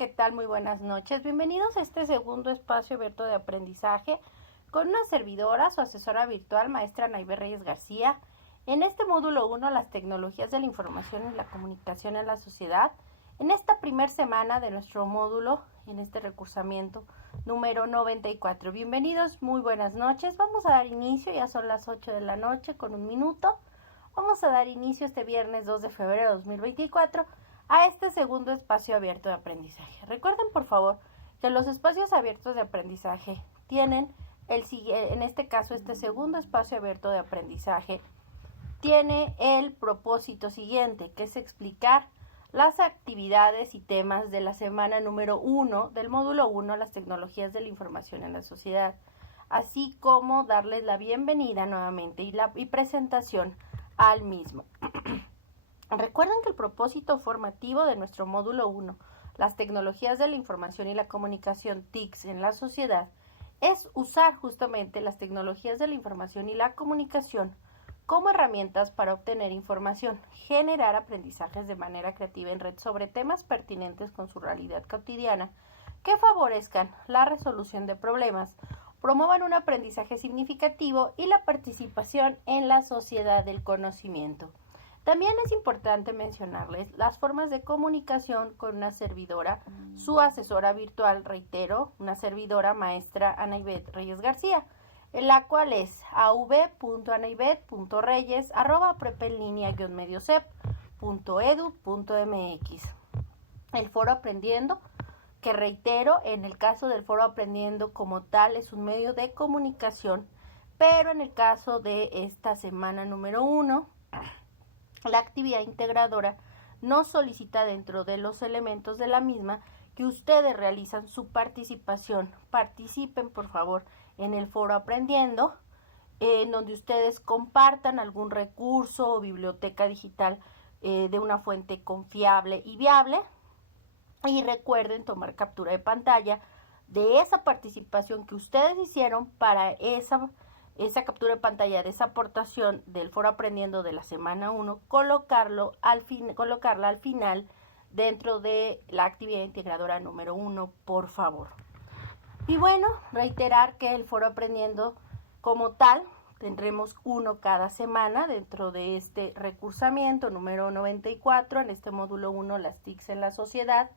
¿qué tal? Muy buenas noches. Bienvenidos a este segundo espacio abierto de aprendizaje con una servidora, su asesora virtual, maestra Naive Reyes García. En este módulo 1, las tecnologías de la información y la comunicación en la sociedad. En esta primera semana de nuestro módulo, en este recursamiento número 94. Bienvenidos, muy buenas noches. Vamos a dar inicio, ya son las 8 de la noche con un minuto. Vamos a dar inicio este viernes 2 de febrero de 2024 a este segundo espacio abierto de aprendizaje. Recuerden, por favor, que los espacios abiertos de aprendizaje tienen, en este caso, este segundo espacio abierto de aprendizaje tiene el propósito siguiente, que es explicar las actividades y temas de la semana número 1 del módulo 1, las tecnologías de la información en la sociedad, así como darles la bienvenida nuevamente y presentación al mismo. Recuerden que el propósito formativo de nuestro módulo 1, las tecnologías de la información y la comunicación TICs en la sociedad, es usar justamente las tecnologías de la información y la comunicación como herramientas para obtener información, generar aprendizajes de manera creativa en red sobre temas pertinentes con su realidad cotidiana, que favorezcan la resolución de problemas, promuevan un aprendizaje significativo y la participación en la sociedad del conocimiento. También es importante mencionarles las formas de comunicación con una servidora, su asesora virtual, reitero, una servidora maestra Anaivet Reyes García, la cual es av.anaivet.reyes@prepellinea-mediocep.edu.mx. El foro Aprendiendo, que reitero, en el caso del foro Aprendiendo como tal es un medio de comunicación, pero en el caso de esta semana número 1, la actividad integradora no solicita dentro de los elementos de la misma que ustedes realizan su participación. Participen, por favor, en el foro Aprendiendo, en donde ustedes compartan algún recurso o biblioteca digital de una fuente confiable y viable. Y recuerden tomar captura de pantalla de esa participación que ustedes hicieron para esa captura de pantalla de esa aportación del foro Aprendiendo de la semana 1, colocarla al final dentro de la actividad integradora número 1, por favor. Y bueno, reiterar que el foro Aprendiendo como tal tendremos uno cada semana dentro de este recursamiento número 94, en este módulo 1, las TICs en la sociedad,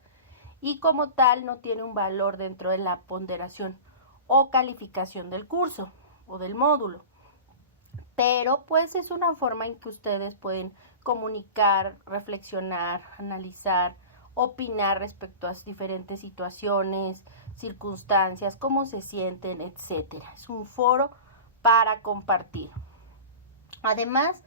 y como tal no tiene un valor dentro de la ponderación o calificación del curso o del módulo, pero pues es una forma en que ustedes pueden comunicar, reflexionar, analizar, opinar respecto a diferentes situaciones, circunstancias, cómo se sienten, etcétera. Es un foro para compartir. Además,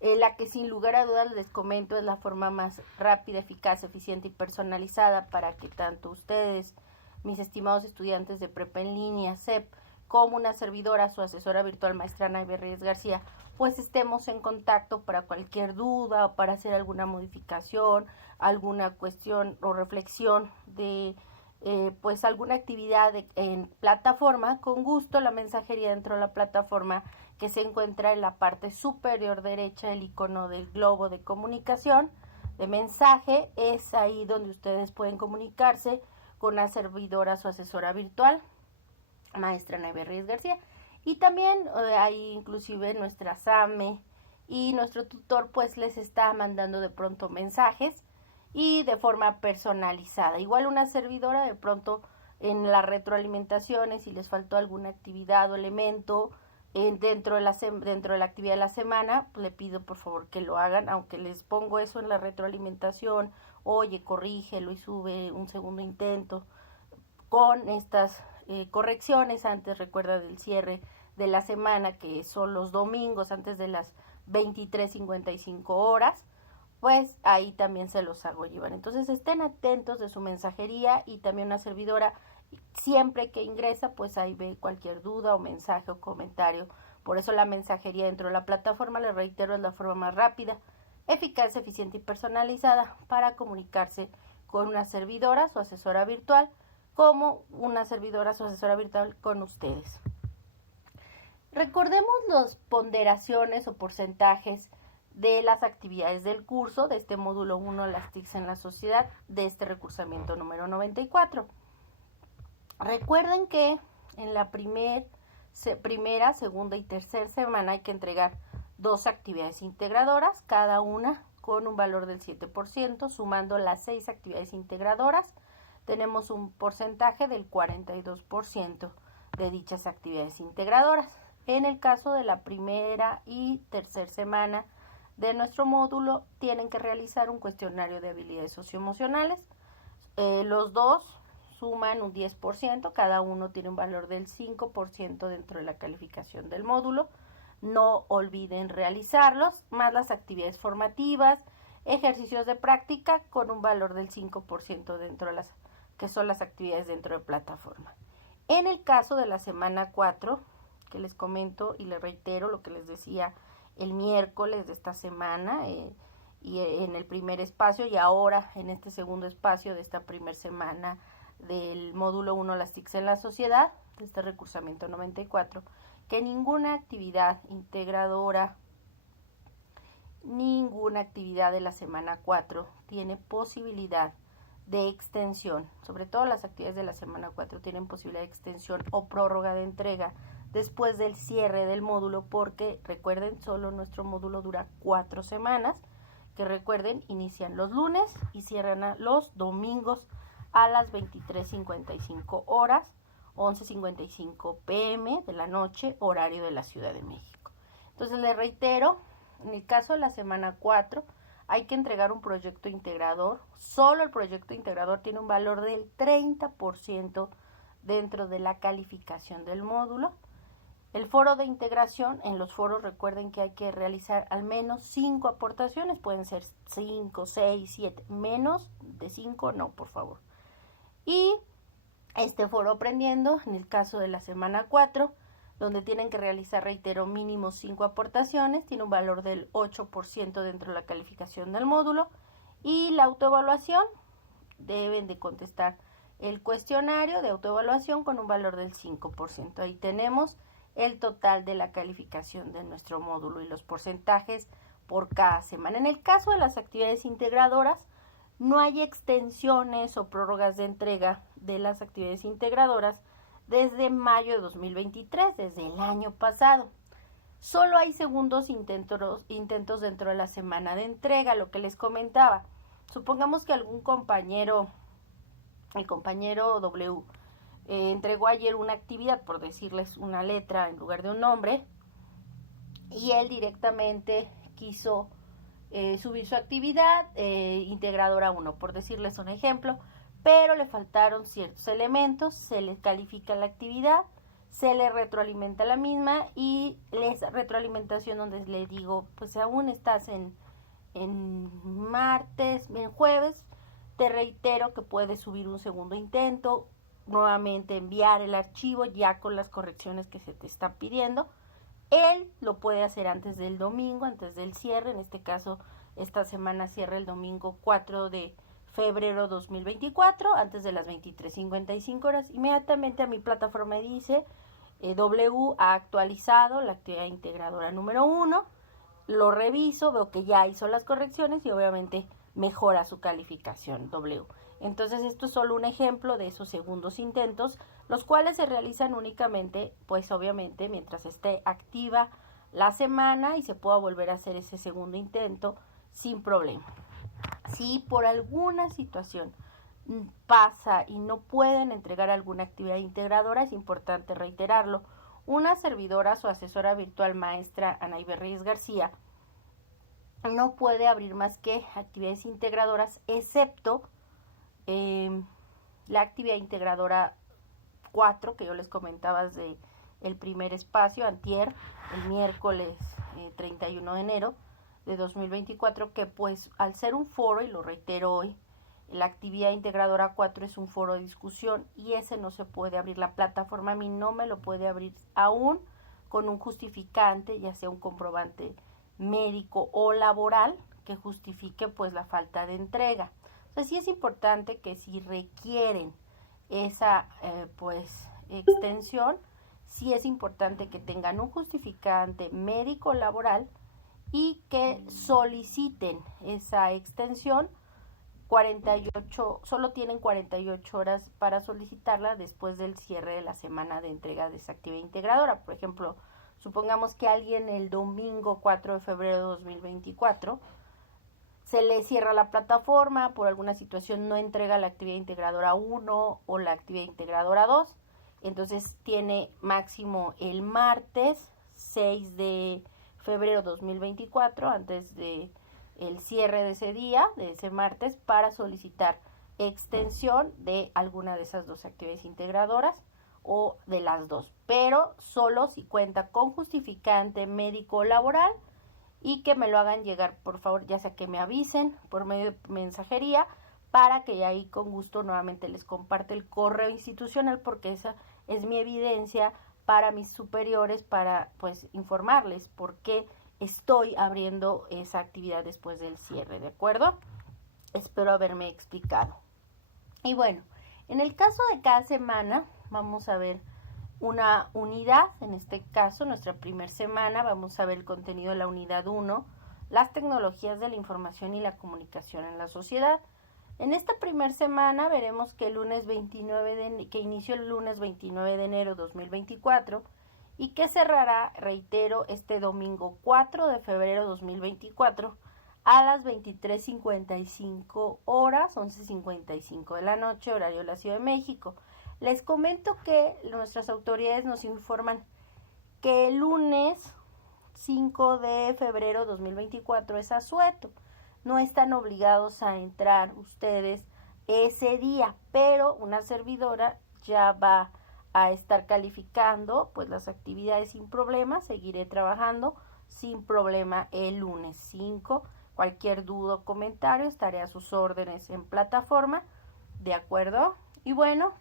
la que sin lugar a dudas les comento es la forma más rápida, eficaz, eficiente y personalizada para que tanto ustedes, mis estimados estudiantes de prepa en línea, CEP, como una servidora, su asesora virtual maestra Naive Reyes García, pues estemos en contacto para cualquier duda o para hacer alguna modificación, alguna cuestión o reflexión de pues alguna actividad en plataforma. Con gusto, la mensajería dentro de la plataforma, que se encuentra en la parte superior derecha, el icono del globo de comunicación, de mensaje, es ahí donde ustedes pueden comunicarse con la servidora, su asesora virtual, maestra Naive Reyes García, y también ahí inclusive nuestra SAME y nuestro tutor pues les está mandando de pronto mensajes y de forma personalizada. Igual una servidora de pronto en las retroalimentaciones, si les faltó alguna actividad o elemento dentro de la actividad de la semana, pues le pido por favor que lo hagan, aunque les pongo eso en la retroalimentación, oye, corrígelo y sube un segundo intento con estas correcciones antes, recuerda, del cierre de la semana, que son los domingos antes de las 23:55 horas, pues ahí también se los hago llevar. Entonces estén atentos de su mensajería, y también una servidora siempre que ingresa pues ahí ve cualquier duda o mensaje o comentario. Por eso la mensajería dentro de la plataforma, les reitero, es la forma más rápida, eficaz, eficiente y personalizada para comunicarse con una servidora, su asesora virtual, como una servidora, su asesora virtual con ustedes. Recordemos las ponderaciones o porcentajes de las actividades del curso de este módulo 1, las TICs en la sociedad, de este recursamiento número 94. Recuerden que en la primera, segunda y tercera semana hay que entregar 2 actividades integradoras, cada una con un valor del 7%, sumando las 6 actividades integradoras, tenemos un porcentaje del 42% de dichas actividades integradoras. En el caso de la primera y tercera semana de nuestro módulo, tienen que realizar un cuestionario de habilidades socioemocionales. Los dos suman un 10%, cada uno tiene un valor del 5% dentro de la calificación del módulo. No olviden realizarlos, más las actividades formativas, ejercicios de práctica con un valor del 5% dentro de las que son las actividades dentro de plataforma. En el caso de la semana 4, que les comento y les reitero lo que les decía el miércoles de esta semana y en el primer espacio y ahora en este segundo espacio de esta primera semana del módulo 1, las TICs en la sociedad, de este recursamiento 94, que ninguna actividad integradora, ninguna actividad de la semana 4 tiene posibilidad de extensión, sobre todo las actividades de la semana 4 tienen posibilidad de extensión o prórroga de entrega después del cierre del módulo, porque recuerden, solo nuestro módulo dura 4 semanas, que recuerden, inician los lunes y cierran los domingos a las 23:55 horas, 11:55 p.m. de la noche, horario de la Ciudad de México. Entonces les reitero, en el caso de la semana 4, hay que entregar un proyecto integrador. Solo el proyecto integrador tiene un valor del 30% dentro de la calificación del módulo. El foro de integración, en los foros recuerden que hay que realizar al menos 5 aportaciones, pueden ser 5, 6, 7, menos de 5 no, por favor. Y este foro aprendiendo, en el caso de la semana 4, donde tienen que realizar, reitero, mínimo 5 aportaciones, tiene un valor del 8% dentro de la calificación del módulo. Y la autoevaluación, deben de contestar el cuestionario de autoevaluación con un valor del 5%. Ahí tenemos el total de la calificación de nuestro módulo y los porcentajes por cada semana. En el caso de las actividades integradoras, no hay extensiones o prórrogas de entrega de las actividades integradoras desde mayo de 2023, desde el año pasado. Solo hay segundos intentos dentro de la semana de entrega, lo que les comentaba. Supongamos que algún compañero, el compañero W, entregó ayer una actividad, por decirles una letra en lugar de un nombre, y él directamente quiso subir su actividad integradora 1, por decirles un ejemplo, pero le faltaron ciertos elementos, se le califica la actividad, se le retroalimenta la misma y esa retroalimentación donde le digo, pues aún estás en martes, en jueves, te reitero que puedes subir un segundo intento, nuevamente enviar el archivo ya con las correcciones que se te está pidiendo. Él lo puede hacer antes del domingo, antes del cierre, en este caso esta semana cierra el domingo 4 de febrero 2024, antes de las 23:55 horas. Inmediatamente a mi plataforma dice, W ha actualizado la actividad integradora número 1, lo reviso, veo que ya hizo las correcciones y obviamente mejora su calificación W. Entonces esto es solo un ejemplo de esos segundos intentos, los cuales se realizan únicamente, pues obviamente, mientras esté activa la semana y se pueda volver a hacer ese segundo intento sin problema. Si por alguna situación pasa y no pueden entregar alguna actividad integradora, es importante reiterarlo. Una servidora, su asesora virtual maestra Anaíbe Reyes García, no puede abrir más que actividades integradoras, excepto la actividad integradora 4 que yo les comentaba desde el primer espacio, antier, el miércoles 31 de enero de 2024, que pues al ser un foro, y lo reitero hoy, la actividad integradora 4 es un foro de discusión y ese no se puede abrir. La plataforma a mí no me lo puede abrir aún con un justificante, ya sea un comprobante médico o laboral que justifique pues la falta de entrega. Entonces sí es importante que si requieren esa pues extensión, sí es importante que tengan un justificante médico laboral y que soliciten esa extensión. Solo tienen 48 horas para solicitarla después del cierre de la semana de entrega de esa actividad integradora. Por ejemplo, supongamos que alguien el domingo 4 de febrero de 2024 se le cierra la plataforma, por alguna situación no entrega la actividad integradora 1 o la actividad integradora 2, entonces tiene máximo el martes 6 de febrero 2024, antes de el cierre de ese día, de ese martes, para solicitar extensión de alguna de esas dos actividades integradoras o de las dos, pero solo si cuenta con justificante médico o laboral, y que me lo hagan llegar, por favor, ya sea que me avisen por medio de mensajería, para que ahí con gusto nuevamente les comparte el correo institucional, porque esa es mi evidencia para mis superiores, para pues informarles por qué estoy abriendo esa actividad después del cierre, ¿de acuerdo? Espero haberme explicado. Y bueno, en el caso de cada semana, vamos a ver una unidad. En este caso, nuestra primera semana, vamos a ver el contenido de la unidad 1, las tecnologías de la información y la comunicación en la sociedad. En esta primera semana veremos que que inició el lunes 29 de enero de 2024 y que cerrará, reitero, este domingo 4 de febrero de 2024 a las 23:55 horas, 11:55 de la noche, horario de la Ciudad de México. Les comento que nuestras autoridades nos informan que el lunes 5 de febrero de 2024 es asueto. No están obligados a entrar ustedes ese día, pero una servidora ya va a estar calificando pues las actividades sin problema. Seguiré trabajando sin problema el lunes 5. Cualquier duda o comentario, estaré a sus órdenes en plataforma, ¿de acuerdo? Y bueno,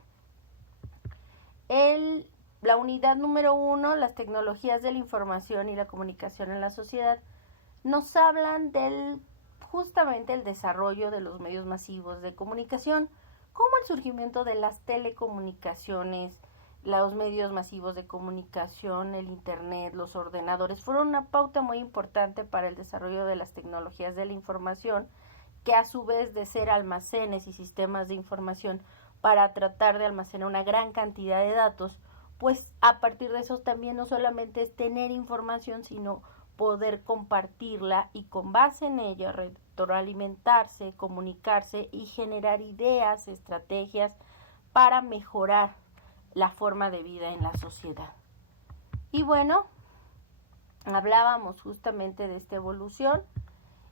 la unidad número 1, las tecnologías de la información y la comunicación en la sociedad, nos hablan justamente el desarrollo de los medios masivos de comunicación, como el surgimiento de las telecomunicaciones, los medios masivos de comunicación, el internet, los ordenadores, fueron una pauta muy importante para el desarrollo de las tecnologías de la información, que a su vez de ser almacenes y sistemas de información para tratar de almacenar una gran cantidad de datos, pues a partir de eso también no solamente es tener información, sino poder compartirla y con base en ella retroalimentarse, comunicarse y generar ideas, estrategias para mejorar la forma de vida en la sociedad. Y bueno, hablábamos justamente de esta evolución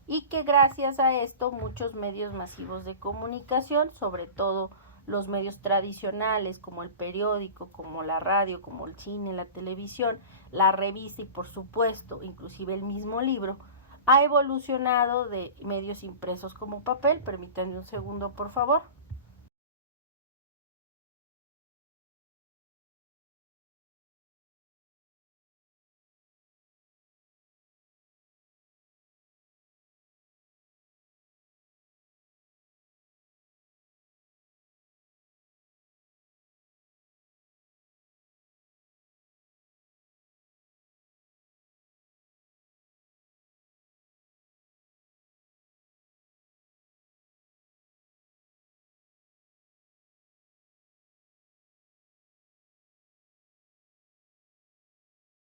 y que gracias a esto muchos medios masivos de comunicación, sobre todo los medios tradicionales como el periódico, como la radio, como el cine, la televisión, la revista y por supuesto inclusive el mismo libro, ha evolucionado de medios impresos como papel. Permítanme un segundo, por favor.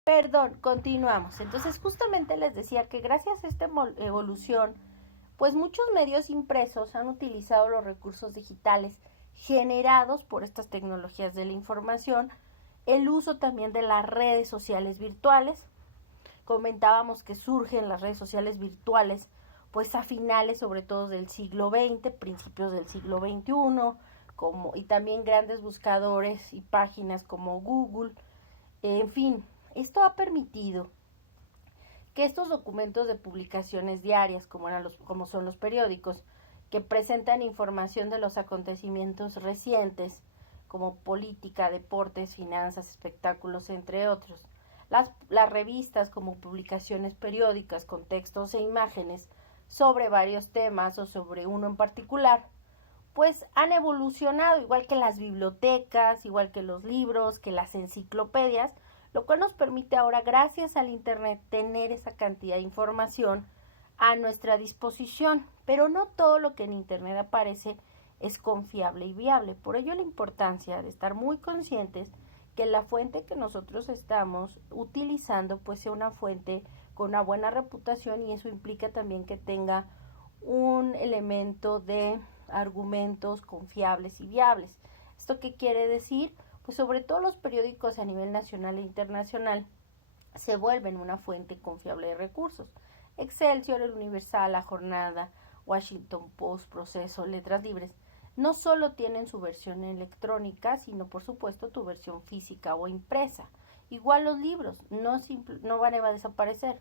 Perdón, continuamos. Entonces, justamente les decía que gracias a esta evolución, pues muchos medios impresos han utilizado los recursos digitales generados por estas tecnologías de la información, el uso también de las redes sociales virtuales. Comentábamos que surgen las redes sociales virtuales pues a finales sobre todo del siglo XX, principios del siglo XXI, y también grandes buscadores y páginas como Google. En fin, esto ha permitido que estos documentos de publicaciones diarias, como son los periódicos, que presentan información de los acontecimientos recientes, como política, deportes, finanzas, espectáculos, entre otros. Las revistas como publicaciones periódicas con textos e imágenes sobre varios temas o sobre uno en particular, pues han evolucionado, igual que las bibliotecas, igual que los libros, que las enciclopedias, lo cual nos permite ahora, gracias al Internet, tener esa cantidad de información a nuestra disposición. Pero no todo lo que en Internet aparece es confiable y viable. Por ello la importancia de estar muy conscientes que la fuente que nosotros estamos utilizando pues sea una fuente con una buena reputación, y eso implica también que tenga un elemento de argumentos confiables y viables. ¿Esto qué quiere decir? Pues sobre todo los periódicos a nivel nacional e internacional se vuelven una fuente confiable de recursos. Excelsior, El Universal, La Jornada, Washington Post, Proceso, Letras Libres, no solo tienen su versión electrónica, sino por supuesto tu versión física o impresa. Igual los libros no van a desaparecer.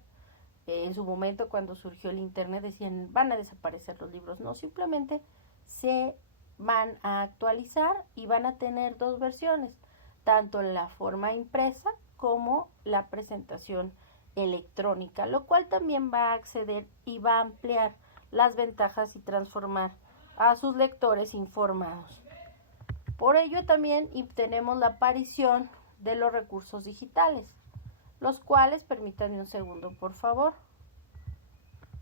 En su momento, cuando surgió el Internet, decían van a desaparecer los libros. No, simplemente se van a actualizar y van a tener dos versiones, tanto en la forma impresa como la presentación electrónica, lo cual también va a acceder y va a ampliar las ventajas y transformar a sus lectores informados. Por ello también tenemos la aparición de los recursos digitales, los cuales, permítanme un segundo, por favor.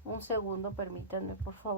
Un segundo, permítanme, por favor.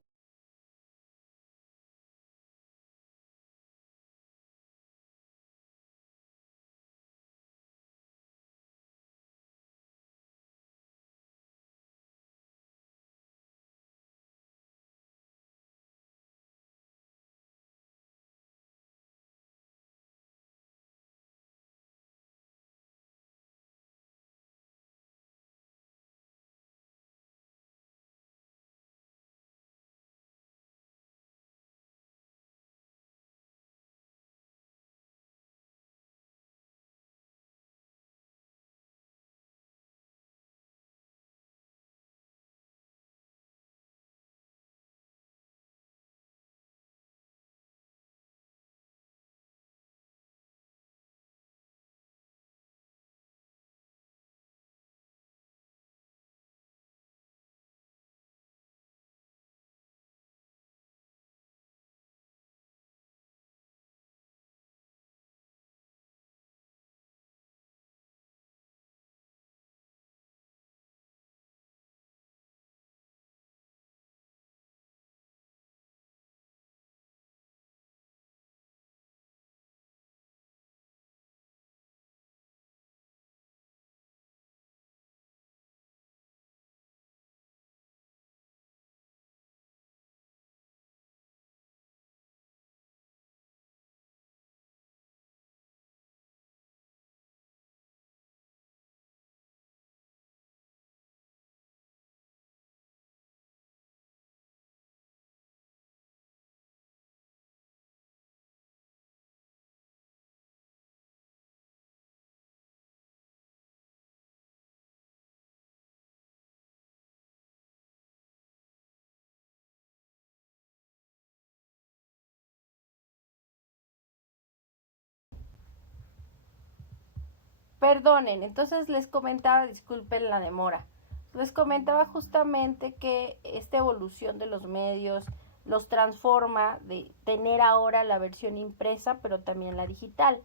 Perdonen, entonces les comentaba, disculpen la demora, les comentaba justamente que esta evolución de los medios los transforma de tener ahora la versión impresa, pero también la digital.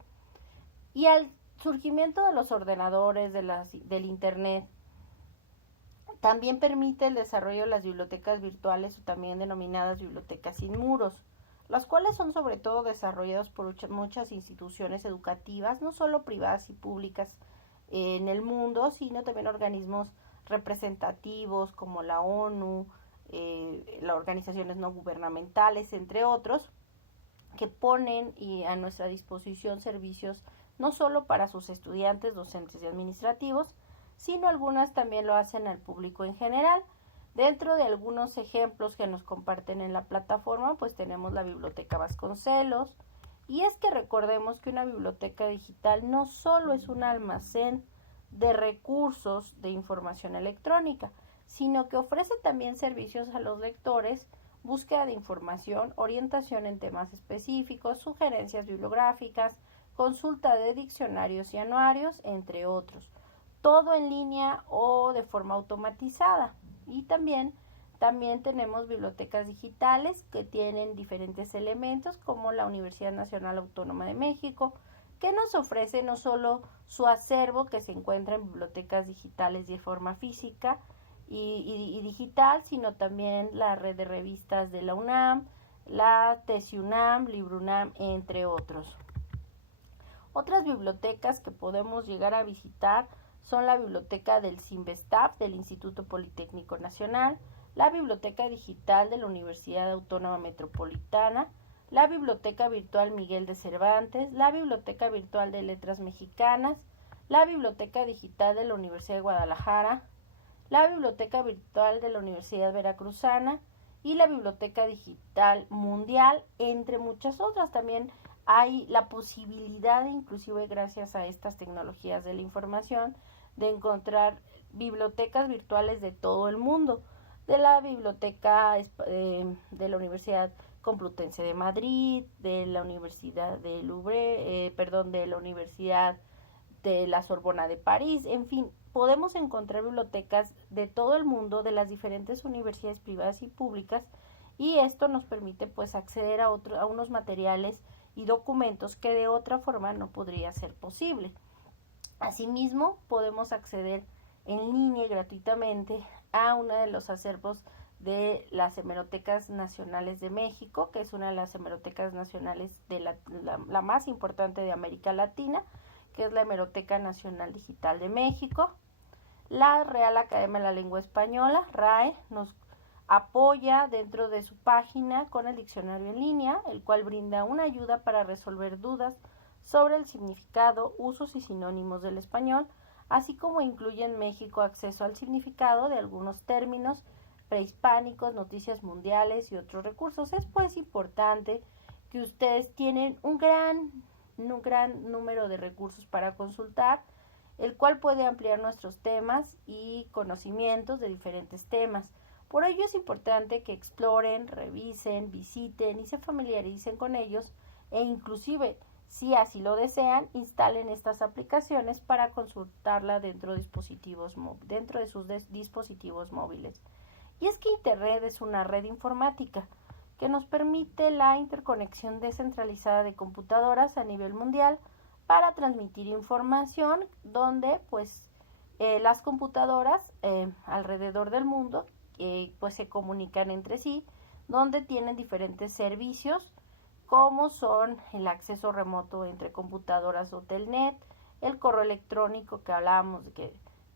Y al surgimiento de los ordenadores, del Internet, también permite el desarrollo de las bibliotecas virtuales, o también denominadas bibliotecas sin muros, las cuales son sobre todo desarrolladas por muchas instituciones educativas, no solo privadas y públicas en el mundo, sino también organismos representativos como la ONU, las organizaciones no gubernamentales, entre otros, que ponen a nuestra disposición servicios no solo para sus estudiantes, docentes y administrativos, sino algunas también lo hacen al público en general. Dentro de algunos ejemplos que nos comparten en la plataforma, pues tenemos la Biblioteca Vasconcelos, y es que recordemos que una biblioteca digital no solo es un almacén de recursos de información electrónica, sino que ofrece también servicios a los lectores, búsqueda de información, orientación en temas específicos, sugerencias bibliográficas, consulta de diccionarios y anuarios, entre otros. Todo en línea o de forma automatizada. Y también tenemos bibliotecas digitales que tienen diferentes elementos, como la Universidad Nacional Autónoma de México, que nos ofrece no solo su acervo que se encuentra en bibliotecas digitales de forma física y digital, sino también la red de revistas de la UNAM, la Tesi UNAM, Libro UNAM, entre otros. Otras bibliotecas que podemos llegar a visitar son la biblioteca del CINVESTAB del Instituto Politécnico Nacional, la biblioteca digital de la Universidad Autónoma Metropolitana, la biblioteca virtual Miguel de Cervantes, la biblioteca virtual de Letras Mexicanas, la biblioteca digital de la Universidad de Guadalajara, la biblioteca virtual de la Universidad Veracruzana y la biblioteca digital mundial, entre muchas otras. También hay la posibilidad, inclusive gracias a estas tecnologías de la información, de encontrar bibliotecas virtuales de todo el mundo, de la biblioteca de la Universidad Complutense de Madrid, de la Universidad de Louvre, de la Universidad de la Sorbona de París, en fin, podemos encontrar bibliotecas de todo el mundo, de las diferentes universidades privadas y públicas, y esto nos permite pues acceder a unos materiales y documentos que de otra forma no podría ser posible. Asimismo, podemos acceder en línea y gratuitamente a uno de los acervos de las Hemerotecas Nacionales de México, que es una de las hemerotecas nacionales de la más importante de América Latina, que es la Hemeroteca Nacional Digital de México. La Real Academia de la Lengua Española, RAE, nos apoya dentro de su página con el diccionario en línea, el cual brinda una ayuda para resolver dudas sobre el significado, usos y sinónimos del español, así como incluye en México acceso al significado de algunos términos prehispánicos, noticias mundiales y otros recursos. Es pues importante que ustedes tienen un gran número de recursos para consultar, el cual puede ampliar nuestros temas y conocimientos de diferentes temas. Por ello es importante que exploren, revisen, visiten y se familiaricen con ellos e inclusive, si así lo desean, instalen estas aplicaciones para consultarla dentro de sus dispositivos móviles. Y es que Internet es una red informática que nos permite la interconexión descentralizada de computadoras a nivel mundial para transmitir información donde pues las computadoras alrededor del mundo pues se comunican entre sí, donde tienen diferentes servicios como son el acceso remoto entre computadoras o telnet, el correo electrónico que hablábamos de que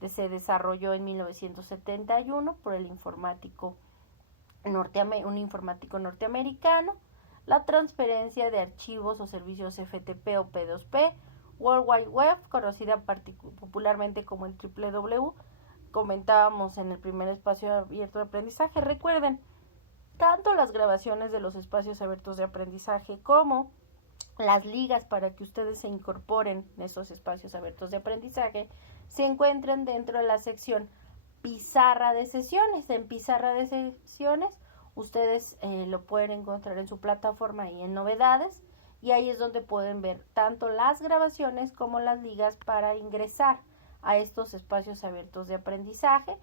se desarrolló en 1971 por el un informático norteamericano, la transferencia de archivos o servicios FTP o P2P, World Wide Web, conocida popularmente como el www, comentábamos en el primer espacio abierto de aprendizaje. Recuerden, tanto las grabaciones de los espacios abiertos de aprendizaje como las ligas para que ustedes se incorporen en esos espacios abiertos de aprendizaje se encuentran dentro de la sección pizarra de sesiones. En pizarra de sesiones ustedes lo pueden encontrar en su plataforma y en novedades, y ahí es donde pueden ver tanto las grabaciones como las ligas para ingresar a estos espacios abiertos de aprendizaje,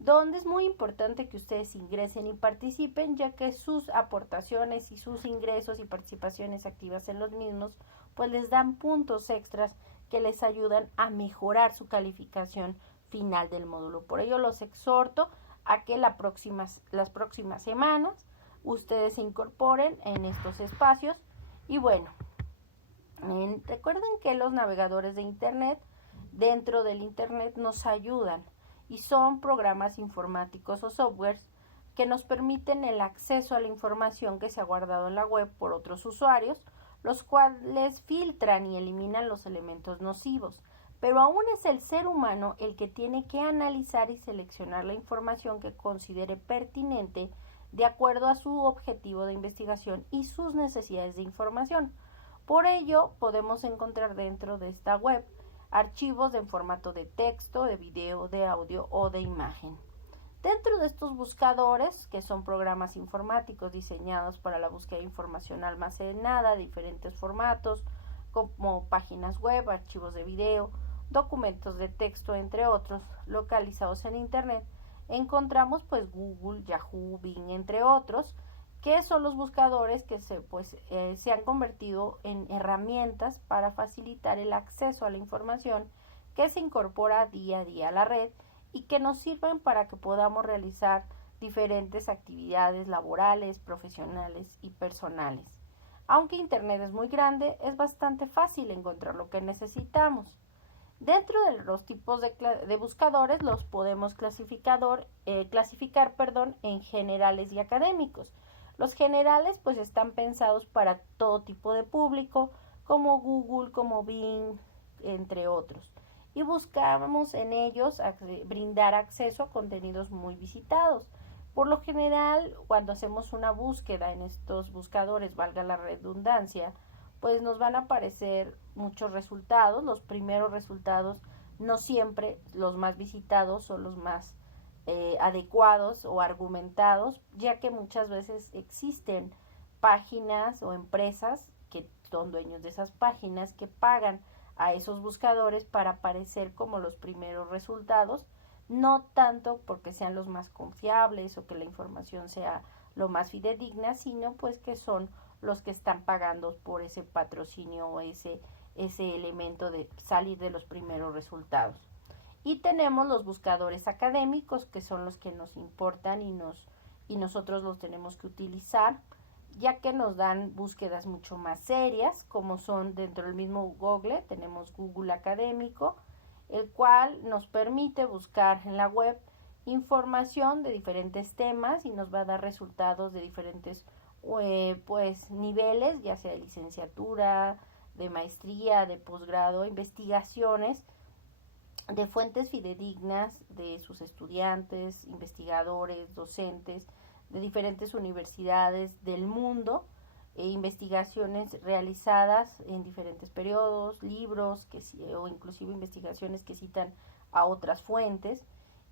donde es muy importante que ustedes ingresen y participen, ya que sus aportaciones y sus ingresos y participaciones activas en los mismos pues les dan puntos extras que les ayudan a mejorar su calificación final del módulo. Por ello los exhorto a que las próximas semanas ustedes se incorporen en estos espacios. Y bueno, recuerden que los navegadores de Internet, dentro del Internet, nos ayudan y son programas informáticos o softwares que nos permiten el acceso a la información que se ha guardado en la web por otros usuarios, los cuales filtran y eliminan los elementos nocivos. Pero aún es el ser humano el que tiene que analizar y seleccionar la información que considere pertinente de acuerdo a su objetivo de investigación y sus necesidades de información. Por ello, podemos encontrar dentro de esta web archivos en formato de texto, de video, de audio o de imagen. Dentro de estos buscadores, que son programas informáticos diseñados para la búsqueda de información almacenada de diferentes formatos, como páginas web, archivos de video, documentos de texto, entre otros, localizados en Internet, encontramos pues Google, Yahoo, Bing, entre otros, ¿Qué son los buscadores? Que se han convertido en herramientas para facilitar el acceso a la información que se incorpora día a día a la red y que nos sirven para que podamos realizar diferentes actividades laborales, profesionales y personales. Aunque Internet es muy grande, es bastante fácil encontrar lo que necesitamos. Dentro de los tipos de buscadores los podemos clasificar en generales y académicos. Los generales pues están pensados para todo tipo de público, como Google, como Bing, entre otros. Y buscamos en ellos brindar acceso a contenidos muy visitados. Por lo general, cuando hacemos una búsqueda en estos buscadores, valga la redundancia, pues nos van a aparecer muchos resultados. Los primeros resultados, no siempre los más visitados, son los más adecuados o argumentados, ya que muchas veces existen páginas o empresas que son dueños de esas páginas que pagan a esos buscadores para aparecer como los primeros resultados, no tanto porque sean los más confiables o que la información sea lo más fidedigna, sino pues que son los que están pagando por ese patrocinio o ese elemento de salir de los primeros resultados. Y tenemos los buscadores académicos, que son los que nos importan y nosotros los tenemos que utilizar, ya que nos dan búsquedas mucho más serias, como son dentro del mismo Google. Tenemos Google Académico, el cual nos permite buscar en la web información de diferentes temas y nos va a dar resultados de diferentes niveles, ya sea de licenciatura, de maestría, de posgrado, investigaciones de fuentes fidedignas de sus estudiantes, investigadores, docentes de diferentes universidades del mundo, investigaciones realizadas en diferentes periodos, libros o inclusive investigaciones que citan a otras fuentes,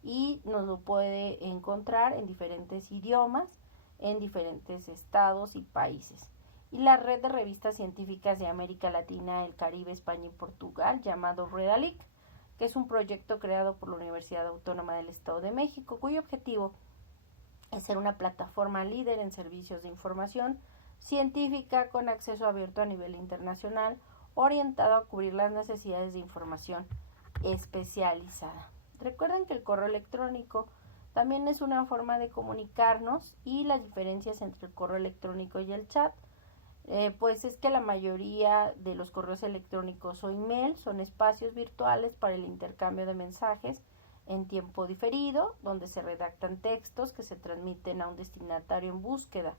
y nos lo puede encontrar en diferentes idiomas, en diferentes estados y países. Y la red de revistas científicas de América Latina, el Caribe, España y Portugal, llamado Redalic, que es un proyecto creado por la Universidad Autónoma del Estado de México, cuyo objetivo es ser una plataforma líder en servicios de información científica con acceso abierto a nivel internacional, orientado a cubrir las necesidades de información especializada. Recuerden que el correo electrónico también es una forma de comunicarnos, y las diferencias entre el correo electrónico y el chat, pues es que la mayoría de los correos electrónicos o email son espacios virtuales para el intercambio de mensajes en tiempo diferido, donde se redactan textos que se transmiten a un destinatario en búsqueda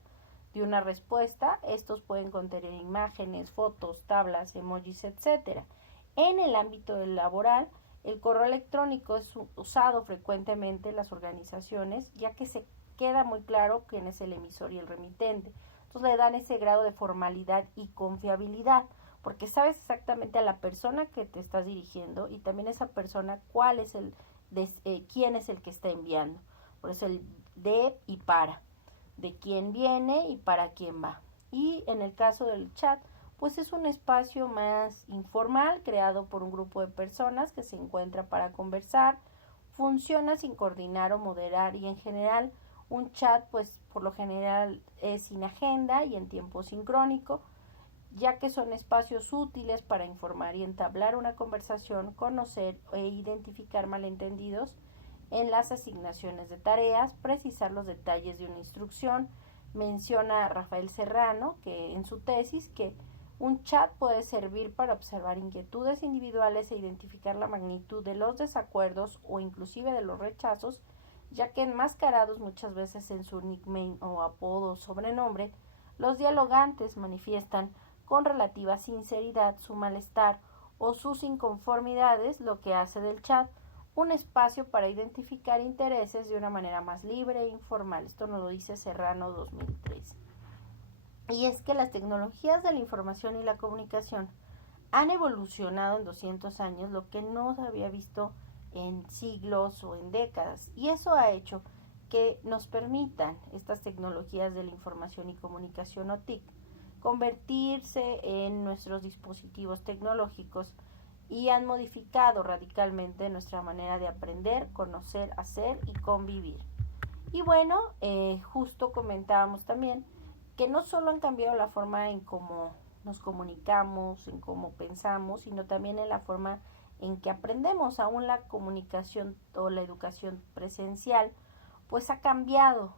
de una respuesta. Estos pueden contener imágenes, fotos, tablas, emojis, etc. En el ámbito laboral, el correo electrónico es usado frecuentemente en las organizaciones, ya que se queda muy claro quién es el emisor y el remitente. Entonces le dan ese grado de formalidad y confiabilidad, porque sabes exactamente a la persona que te estás dirigiendo y también esa persona quién es el que está enviando. Por eso el de y para, de quién viene y para quién va. Y en el caso del chat, pues es un espacio más informal, creado por un grupo de personas que se encuentra para conversar, funciona sin coordinar o moderar, y en general un chat pues por lo general es sin agenda y en tiempo sincrónico, ya que son espacios útiles para informar y entablar una conversación, conocer e identificar malentendidos en las asignaciones de tareas, precisar los detalles de una instrucción. Menciona Rafael Serrano que en su tesis que un chat puede servir para observar inquietudes individuales e identificar la magnitud de los desacuerdos o inclusive de los rechazos, ya que enmascarados muchas veces en su nickname o apodo o sobrenombre, los dialogantes manifiestan con relativa sinceridad su malestar o sus inconformidades, lo que hace del chat un espacio para identificar intereses de una manera más libre e informal. Esto nos lo dice Serrano 2013. Y es que las tecnologías de la información y la comunicación han evolucionado en 200 años, lo que no se había visto en siglos o en décadas, y eso ha hecho que nos permitan estas tecnologías de la información y comunicación o TIC convertirse en nuestros dispositivos tecnológicos, y han modificado radicalmente nuestra manera de aprender, conocer, hacer y convivir. Y bueno, justo comentábamos también que no solo han cambiado la forma en cómo nos comunicamos, en cómo pensamos, sino también en la forma en que aprendemos. Aún la comunicación o la educación presencial pues ha cambiado,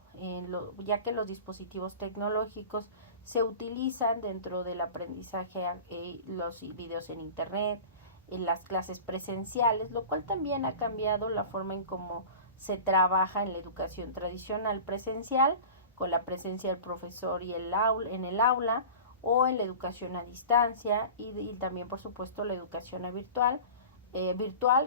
ya que los dispositivos tecnológicos se utilizan dentro del aprendizaje, los videos en internet, en las clases presenciales, lo cual también ha cambiado la forma en cómo se trabaja en la educación tradicional presencial, con la presencia del profesor y en el aula, o en la educación a distancia, y también por supuesto la educación virtual,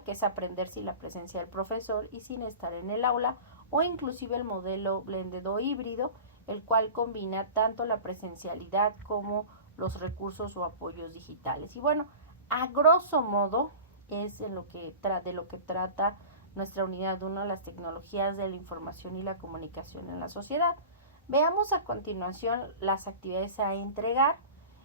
que es aprender sin la presencia del profesor y sin estar en el aula, o inclusive el modelo blended o híbrido, el cual combina tanto la presencialidad como los recursos o apoyos digitales. Y bueno, a grosso modo es de lo que trata nuestra unidad 1, las tecnologías de la información y la comunicación en la sociedad. Veamos a continuación las actividades a entregar.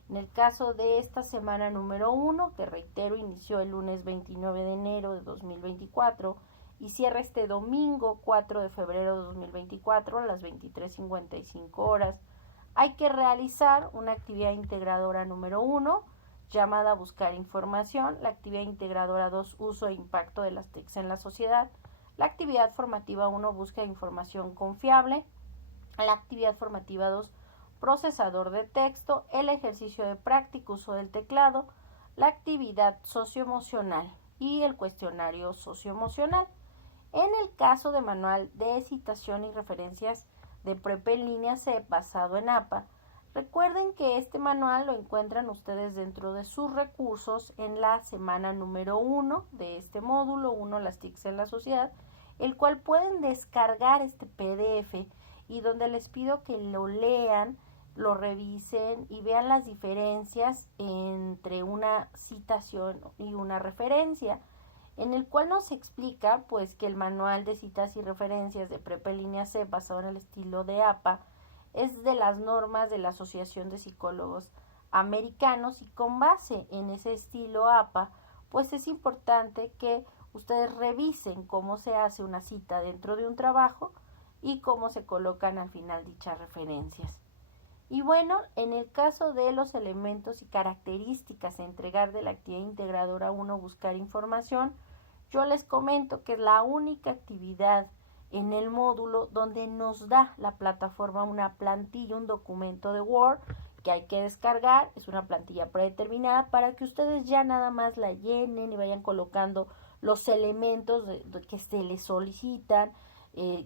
En el caso de esta semana número 1, que reitero, inició el lunes 29 de enero de 2024 y cierra este domingo 4 de febrero de 2024 a las 23:55 horas, hay que realizar una actividad integradora número 1, llamada Buscar Información, la actividad integradora 2, Uso e Impacto de las TICs en la sociedad, la actividad formativa 1, Busca información confiable, la actividad formativa 2, Procesador de texto, el ejercicio de práctica, uso del teclado, la actividad socioemocional y el cuestionario socioemocional. En el caso de manual de citación y referencias de Prepa en línea C basado en APA, recuerden que este manual lo encuentran ustedes dentro de sus recursos en la semana número 1 de este módulo 1, las TICs en la sociedad, el cual pueden descargar este PDF y donde les pido que lo lean, lo revisen y vean las diferencias entre una citación y una referencia, en el cual nos explica pues que el manual de citas y referencias de Prepa en línea C basado en el estilo de APA es de las normas de la Asociación de Psicólogos Americanos, y con base en ese estilo APA pues es importante que ustedes revisen cómo se hace una cita dentro de un trabajo y cómo se colocan al final dichas referencias. Y bueno, en el caso de los elementos y características a entregar de la actividad integradora 1, Buscar información, yo les comento que es la única actividad en el módulo donde nos da la plataforma una plantilla, un documento de Word que hay que descargar. Es una plantilla predeterminada para que ustedes ya nada más la llenen y vayan colocando los elementos que se les solicitan,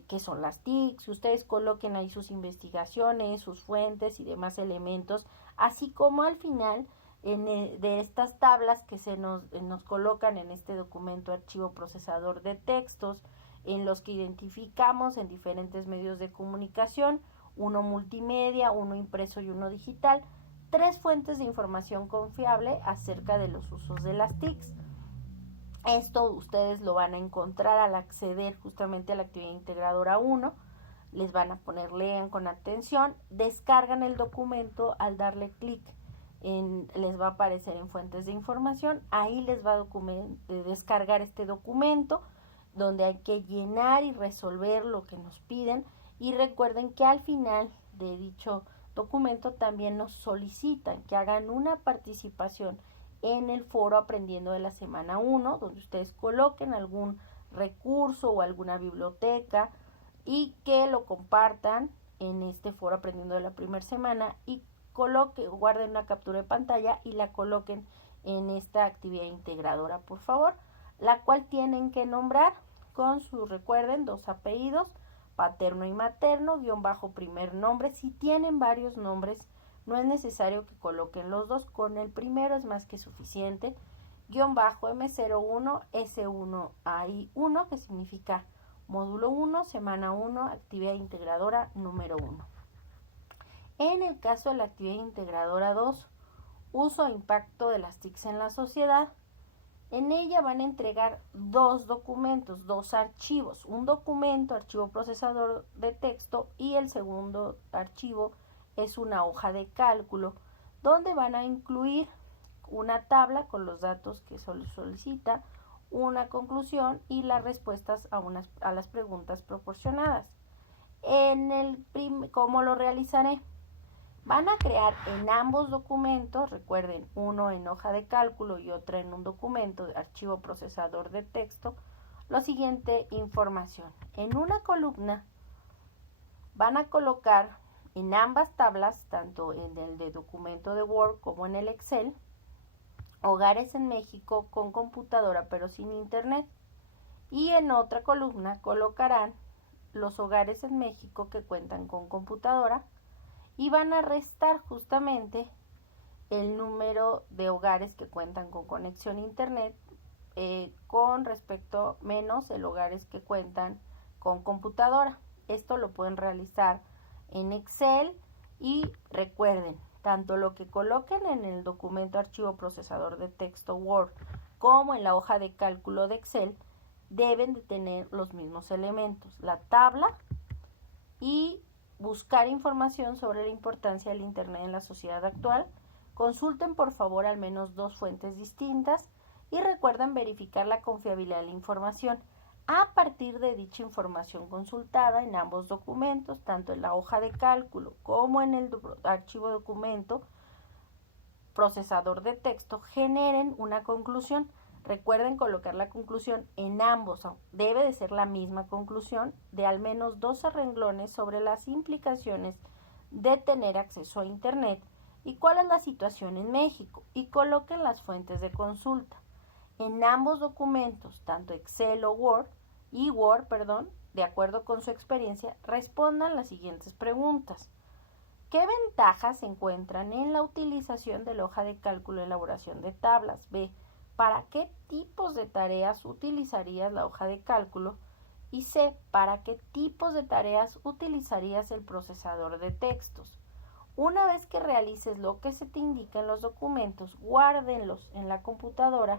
que son las TICs, ustedes coloquen ahí sus investigaciones, sus fuentes y demás elementos, así como al final de estas tablas que nos colocan en este documento archivo procesador de textos, en los que identificamos en diferentes medios de comunicación, uno multimedia, uno impreso y uno digital, 3 fuentes de información confiable acerca de los usos de las TICs. Esto ustedes lo van a encontrar al acceder justamente a la actividad integradora 1. Les van a poner lean con atención, descargan el documento, al darle clic les va a aparecer en fuentes de información, ahí les va a descargar este documento donde hay que llenar y resolver lo que nos piden, y recuerden que al final de dicho documento también nos solicitan que hagan una participación en el foro Aprendiendo de la semana 1, donde ustedes coloquen algún recurso o alguna biblioteca y que lo compartan en este foro Aprendiendo de la primera semana, y guarden una captura de pantalla y la coloquen en esta actividad integradora, por favor, la cual tienen que nombrar con sus, recuerden, 2 apellidos, paterno y materno, _, primer nombre. Si tienen varios nombres, no es necesario que coloquen los 2, con el primero es más que suficiente, _M01, S1AI1, que significa módulo 1, semana 1, actividad integradora número 1. En el caso de la actividad integradora 2, uso e impacto de las TICs en la sociedad, en ella van a entregar 2 documentos, 2 archivos, un documento, archivo procesador de texto, y el segundo archivo es una hoja de cálculo, donde van a incluir una tabla con los datos que solicita, una conclusión y las respuestas a las preguntas proporcionadas. ¿Cómo lo realizaré? Van a crear en ambos documentos, recuerden, uno en hoja de cálculo y otro en un documento de archivo procesador de texto, la siguiente información. En una columna van a colocar en ambas tablas, tanto en el de documento de Word como en el Excel, hogares en México con computadora pero sin internet. Y en otra columna colocarán los hogares en México que cuentan con computadora y van a restar justamente el número de hogares que cuentan con conexión a internet con respecto menos el hogares que cuentan con computadora. Esto lo pueden realizar en Excel y recuerden, tanto lo que coloquen en el documento archivo procesador de texto Word como en la hoja de cálculo de Excel deben de tener los mismos elementos, la tabla y buscar información sobre la importancia del Internet en la sociedad actual. Consulten por favor al menos 2 fuentes distintas y recuerden verificar la confiabilidad de la información a partir de dicha información consultada en ambos documentos, tanto en la hoja de cálculo como en el archivo documento procesador de texto, generen una conclusión. Recuerden colocar la conclusión en ambos, debe de ser la misma conclusión de al menos 12 renglones sobre las implicaciones de tener acceso a Internet y cuál es la situación en México y coloquen las fuentes de consulta. En ambos documentos, tanto Excel o Word, de acuerdo con su experiencia, respondan las siguientes preguntas. ¿Qué ventajas se encuentran en la utilización de la hoja de cálculo y elaboración de tablas? B. ¿Para qué tipos de tareas utilizarías la hoja de cálculo? Y C. ¿Para qué tipos de tareas utilizarías el procesador de textos? Una vez que realices lo que se te indica en los documentos, guárdenlos en la computadora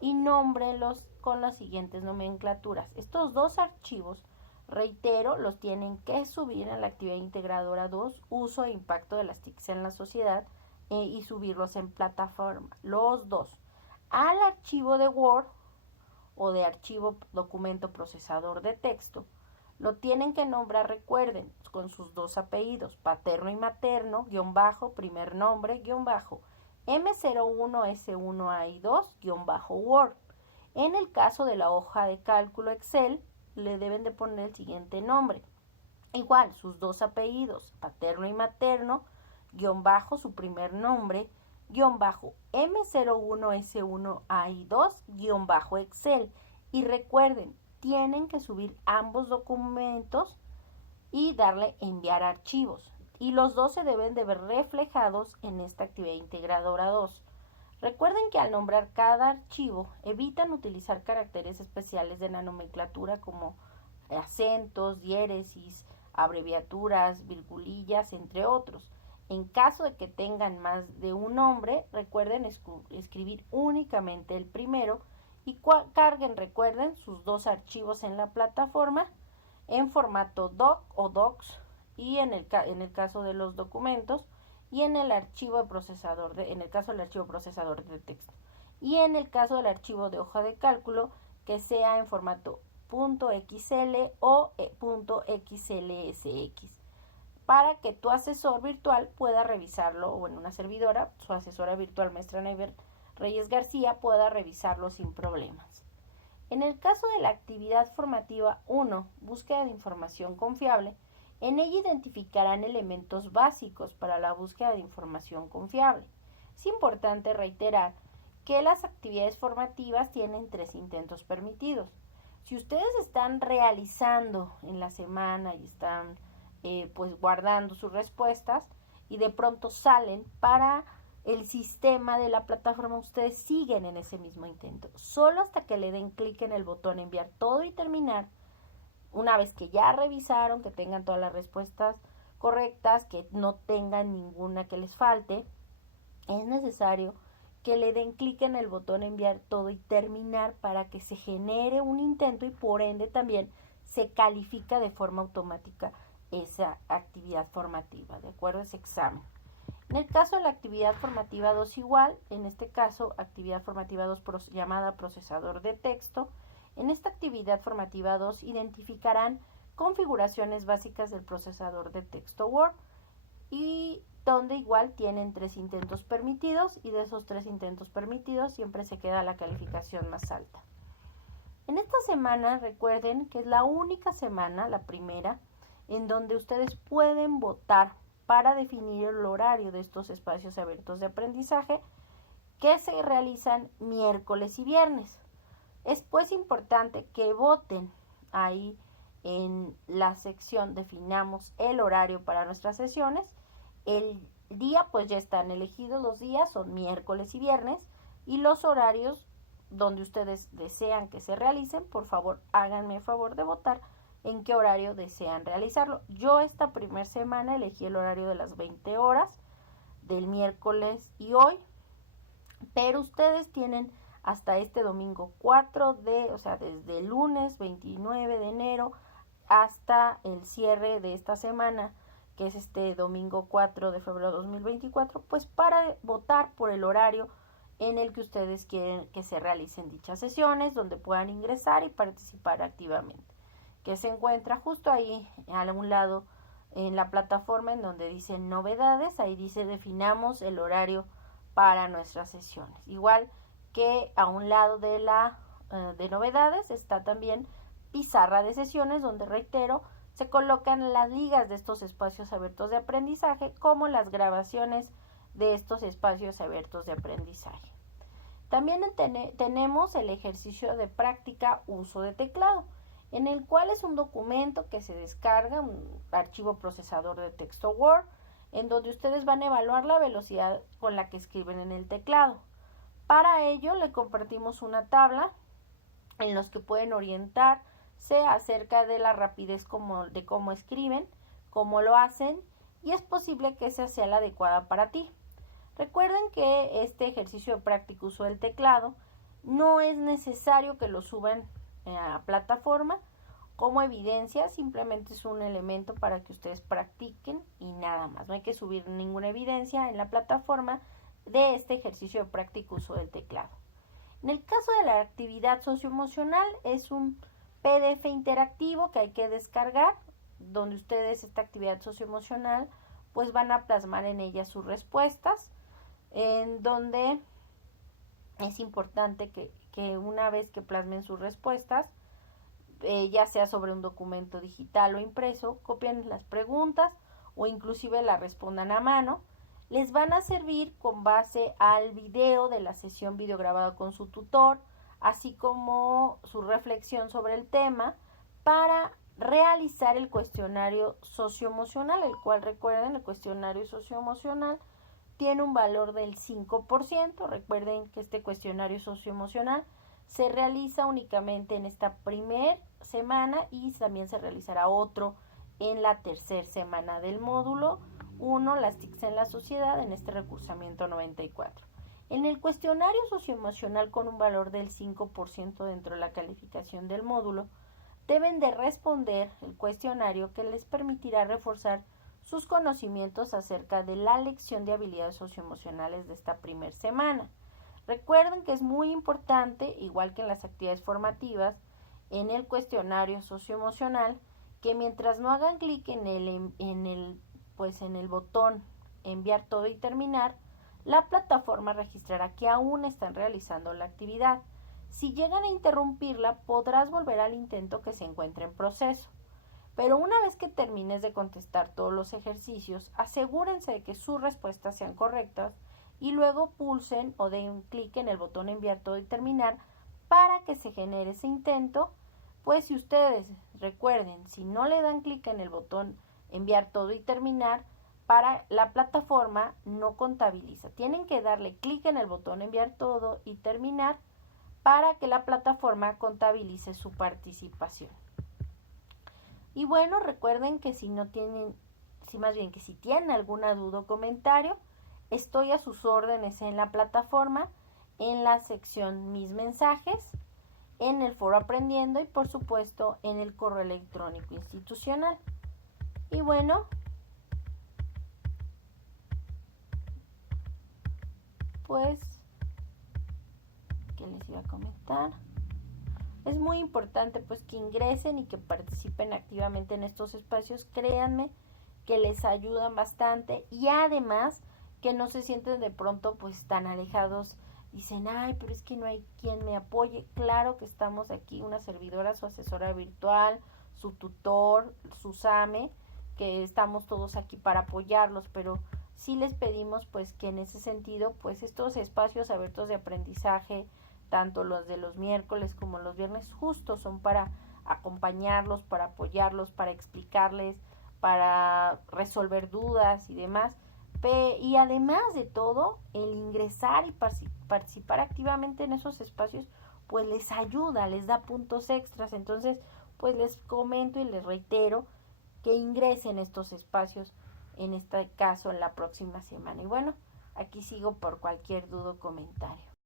y nómbrenlos con las siguientes nomenclaturas. Estos 2 archivos, reitero, los tienen que subir en la actividad integradora 2, uso e impacto de las TICs en la sociedad, y subirlos en plataforma, los 2, al archivo de Word o de archivo documento procesador de texto. Lo tienen que nombrar, recuerden, con sus 2 apellidos, paterno y materno, guión bajo, primer nombre, guión bajo, M01S1AI2, guión bajo Word. En el caso de la hoja de cálculo Excel, le deben de poner el siguiente nombre. Igual, sus 2 apellidos, paterno y materno, guión bajo, su primer nombre, guión bajo, M01S1AI2, guión bajo Excel. Y recuerden, tienen que subir ambos documentos y darle enviar archivos. Y los 2 se deben de ver reflejados en esta actividad integradora 2. Recuerden que al nombrar cada archivo, evitan utilizar caracteres especiales de la nomenclatura como acentos, diéresis, abreviaturas, virgulillas, entre otros. En caso de que tengan más de un nombre, recuerden escribir únicamente el primero y carguen, recuerden, sus 2 archivos en la plataforma en formato doc o docs y en el caso de los documentos y en el archivo procesador en el caso del archivo procesador de texto y en el caso del archivo de hoja de cálculo que sea en formato .xl o .xlsx para que tu asesor virtual pueda revisarlo, o en una servidora, su asesora virtual maestra Neiber Reyes García pueda revisarlo sin problemas. En el caso de la actividad formativa 1, búsqueda de información confiable, en ella identificarán elementos básicos para la búsqueda de información confiable. Es importante reiterar que las actividades formativas tienen 3 intentos permitidos. Si ustedes están realizando en la semana y están pues guardando sus respuestas y de pronto salen para el sistema de la plataforma, ustedes siguen en ese mismo intento. Solo hasta que le den clic en el botón enviar todo y terminar, una vez que ya revisaron, que tengan todas las respuestas correctas, que no tengan ninguna que les falte, es necesario que le den clic en el botón enviar todo y terminar para que se genere un intento y por ende también se califica de forma automática esa actividad formativa, ¿de acuerdo? Ese examen. En el caso de la actividad formativa 2 igual, en este caso actividad formativa 2 llamada procesador de texto, en esta actividad formativa 2 identificarán configuraciones básicas del procesador de texto Word y donde igual tienen 3 intentos permitidos y de esos 3 intentos permitidos siempre se queda la calificación más alta. En esta semana recuerden que es la única semana, la primera, en donde ustedes pueden votar para definir el horario de estos espacios abiertos de aprendizaje que se realizan miércoles y viernes. Es pues importante que voten ahí en la sección definamos el horario para nuestras sesiones. El día pues ya están elegidos, los días son miércoles y viernes y los horarios donde ustedes desean que se realicen, por favor háganme el favor de votar en qué horario desean realizarlo. Yo esta primera semana elegí el horario de las 20 horas del miércoles y hoy, pero ustedes tienen hasta este domingo 4 de, o sea, desde el lunes 29 de enero hasta el cierre de esta semana, que es este domingo 4 de febrero de 2024, pues para votar por el horario en el que ustedes quieren que se realicen dichas sesiones, donde puedan ingresar y participar activamente, que se encuentra justo ahí a un lado en la plataforma en donde dice novedades, ahí dice definamos el horario para nuestras sesiones. Igual que a un lado de la de novedades está también pizarra de sesiones, donde reitero se colocan las ligas de estos espacios abiertos de aprendizaje como las grabaciones de estos espacios abiertos de aprendizaje. También tenemos el ejercicio de práctica uso de teclado, en el cual es un documento que se descarga, un archivo procesador de texto Word, en donde ustedes van a evaluar la velocidad con la que escriben en el teclado. Para ello le compartimos una tabla en los que pueden orientarse acerca de la rapidez de cómo escriben, cómo lo hacen, y es posible que esa sea la adecuada para ti. Recuerden que este ejercicio de práctica uso del teclado no es necesario que lo suban a plataforma como evidencia, simplemente es un elemento para que ustedes practiquen y nada más. No hay que subir ninguna evidencia en la plataforma de este ejercicio de práctica uso del teclado. En el caso de la actividad socioemocional, es un PDF interactivo que hay que descargar, donde ustedes esta actividad socioemocional pues van a plasmar en ella sus respuestas, en donde es importante que una vez que plasmen sus respuestas, ya sea sobre un documento digital o impreso, copien las preguntas o inclusive las respondan a mano. Les van a servir con base al video de la sesión videograbada con su tutor, así como su reflexión sobre el tema, para realizar el cuestionario socioemocional, el cual recuerden, el cuestionario socioemocional tiene un valor del 5%. Recuerden que este cuestionario socioemocional se realiza únicamente en esta primera semana y también se realizará otro en la tercera semana del módulo 1, las TICs en la sociedad, en este recursamiento 94. En el cuestionario socioemocional con un valor del 5% dentro de la calificación del módulo, deben de responder el cuestionario que les permitirá reforzar sus conocimientos acerca de la lección de habilidades socioemocionales de esta primera semana. Recuerden que es muy importante, igual que en las actividades formativas, en el cuestionario socioemocional, que mientras no hagan clic en el botón enviar todo y terminar, la plataforma registrará que aún están realizando la actividad. Si llegan a interrumpirla, podrás volver al intento que se encuentra en proceso. Pero una vez que termines de contestar todos los ejercicios, asegúrense de que sus respuestas sean correctas y luego pulsen o den clic en el botón enviar todo y terminar para que se genere ese intento. Pues si ustedes recuerden, si no le dan clic en el botón enviar todo y terminar, para la plataforma no contabiliza. Tienen que darle clic en el botón enviar todo y terminar para que la plataforma contabilice su participación. Y bueno, recuerden que si tienen alguna duda o comentario, estoy a sus órdenes en la plataforma, en la sección Mis mensajes, en el foro Aprendiendo y por supuesto en el correo electrónico institucional. Y bueno, pues, ¿qué les iba a comentar? Es muy importante pues que ingresen y que participen activamente en estos espacios. Créanme que les ayudan bastante y además que no se sienten de pronto pues tan alejados. Dicen, ay, pero es que no hay quien me apoye. Claro que estamos aquí, una servidora, su asesora virtual, su tutor, su SAME, que estamos todos aquí para apoyarlos, pero sí les pedimos pues que en ese sentido pues estos espacios abiertos de aprendizaje, tanto los de los miércoles como los viernes, justo son para acompañarlos, para apoyarlos, para explicarles, para resolver dudas y demás. Y además de todo, el ingresar y participar activamente en esos espacios, pues les ayuda, les da puntos extras. Entonces, pues les comento y les reitero que ingresen estos espacios, en este caso en la próxima semana. Y bueno, aquí sigo por cualquier duda o comentario.